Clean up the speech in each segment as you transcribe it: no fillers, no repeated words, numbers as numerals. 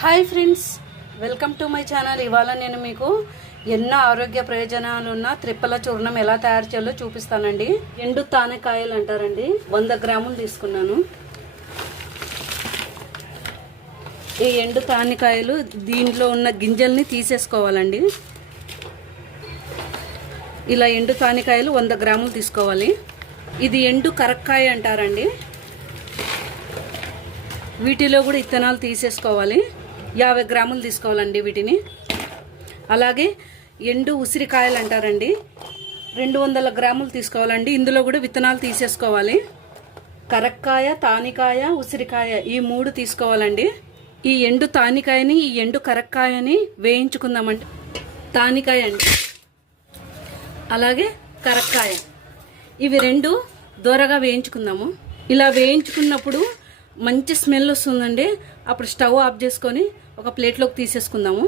Hi friends, welcome to my channel. ఇవాళ నేను మీకు ఎన్నో ఆరోగ్య ప్రయోజనాలు ఉన్న త్రిప్పల చూర్ణం ఎలా తయారు చేయాలో చూపిస్తానండి. ఎండు తానకాయలు అంటారండి. 100 గ్రాములు తీసుకున్నాను. ఈ ఎండు తానకాయలు దీంట్లో ఉన్న గింజల్ని తీసేసుకోవాలండి. ఇలా ఎండు తానకాయలు 100 గ్రాములు తీసుకోవాలి. ఇది ఎండు కరక్కాయ అంటారండి. వీటిలో కూడా ఇత్తనాలు తీసేసుకోవాలి. 50 గ్రాములు తీసుకోవాలండి వీటిని. అలాగే ఎండు ఉసిరికాయలు అంటారండి. 200 గ్రాములు తీసుకోవాలండి. ఇందులో కూడా విత్తనాలు తీసేసుకోవాలి. కరక్కాయ, తానికాయ, ఉసిరికాయ ఈ 3 తీసుకోవాలండి. ఈ ఎండు తానికాయని, ఈ ఎండు కరక్కాయని వేయించుకుందామండి. తానికాయ అండి, అలాగే కరక్కాయ, ఇవి 2 దూరగా వేయించుకుందాము. ఇలా వేయించుకున్నప్పుడు మంచి స్మెల్ వస్తుందండి. అప్పుడు స్టవ్ ఆఫ్ చేసుకొని ఒక ప్లేట్లోకి తీసేసుకుందాము.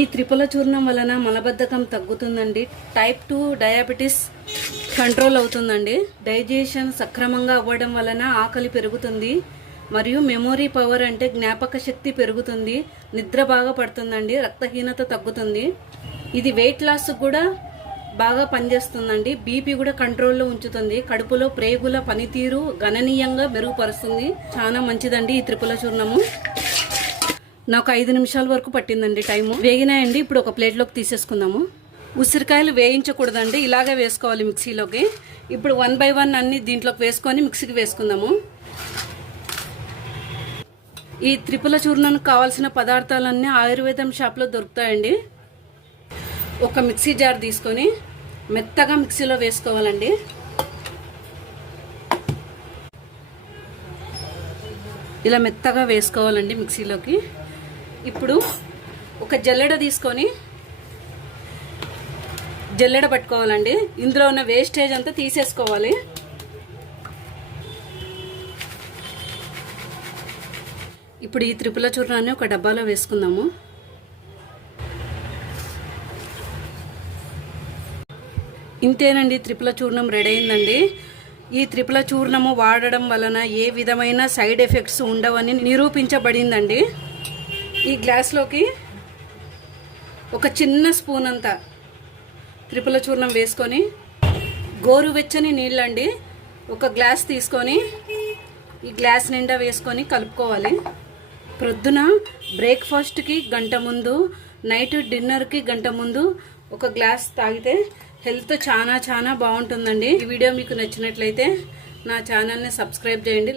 ఈ త్రిఫల చూర్ణం వలన మలబద్ధకం తగ్గుతుందండి. టైప్ 2 డయాబెటీస్ కంట్రోల్ అవుతుందండి. డైజెషన్ సక్రమంగా అవ్వడం వలన ఆకలి పెరుగుతుంది. మరియు మెమొరీ పవర్ అంటే జ్ఞాపక శక్తి పెరుగుతుంది. నిద్ర బాగా పడుతుందండి. రక్తహీనత తగ్గుతుంది. ఇది వెయిట్ లాస్ కూడా బాగా పనిచేస్తుందండి. బీపీ కూడా కంట్రోల్లో ఉంచుతుంది. కడుపులో ప్రేగుల పనితీరు గణనీయంగా మెరుగుపరుస్తుంది. చాలా మంచిదండి ఈ త్రిఫల చూర్ణము. నాకు 5 నిమిషాల వరకు పట్టిందండి టైము. వేగినాయండి. ఇప్పుడు ఒక ప్లేట్లోకి తీసేసుకుందాము. ఉసిరికాయలు వేయించకూడదండి, ఇలాగే వేసుకోవాలి మిక్సీలోకి. ఇప్పుడు 1 by 1 అన్ని దీంట్లోకి వేసుకొని మిక్సీకి వేసుకుందాము. ఈ త్రిఫల చూర్ణానికి కావాల్సిన పదార్థాలన్నీ ఆయుర్వేదం షాప్లో దొరుకుతాయండి. ఒక మిక్సీ జార్ తీసుకొని మెత్తగా మిక్సీలో వేసుకోవాలండి. ఇలా మెత్తగా వేసుకోవాలండి మిక్సీలోకి. ఇప్పుడు ఒక జల్లెడ తీసుకొని జల్లెడ పట్టుకోవాలండి. ఇందులో ఉన్న వేస్టేజ్ అంతా తీసేసుకోవాలి. ఇప్పుడు ఈ త్రిఫల చూర్ణాన్ని ఒక డబ్బాలో వేసుకుందాము. ఇంతేనండి, త్రిఫల చూర్ణం రెడీ అయిందండి. ఈ త్రిఫల చూర్ణము వాడడం వలన ఏ విధమైన సైడ్ ఎఫెక్ట్స్ ఉండవని నిరూపించబడిందండి. ఈ గ్లాస్లోకి ఒక చిన్న స్పూన్ అంతా త్రిఫల చూర్ణం వేసుకొని, గోరువెచ్చని నీళ్ళండి ఒక గ్లాస్ తీసుకొని ఈ గ్లాస్ నిండా వేసుకొని కలుపుకోవాలి. ప్రొద్దున బ్రేక్ఫాస్ట్కి గంట ముందు, నైట్ డిన్నర్కి గంట ముందు ఒక గ్లాస్ తాగితే హెల్త్ చాలా బాగుంటుందండి. ఈ వీడియో మీకు నచ్చినట్లయితే నా ఛానల్ని సబ్స్క్రైబ్ చేయండి.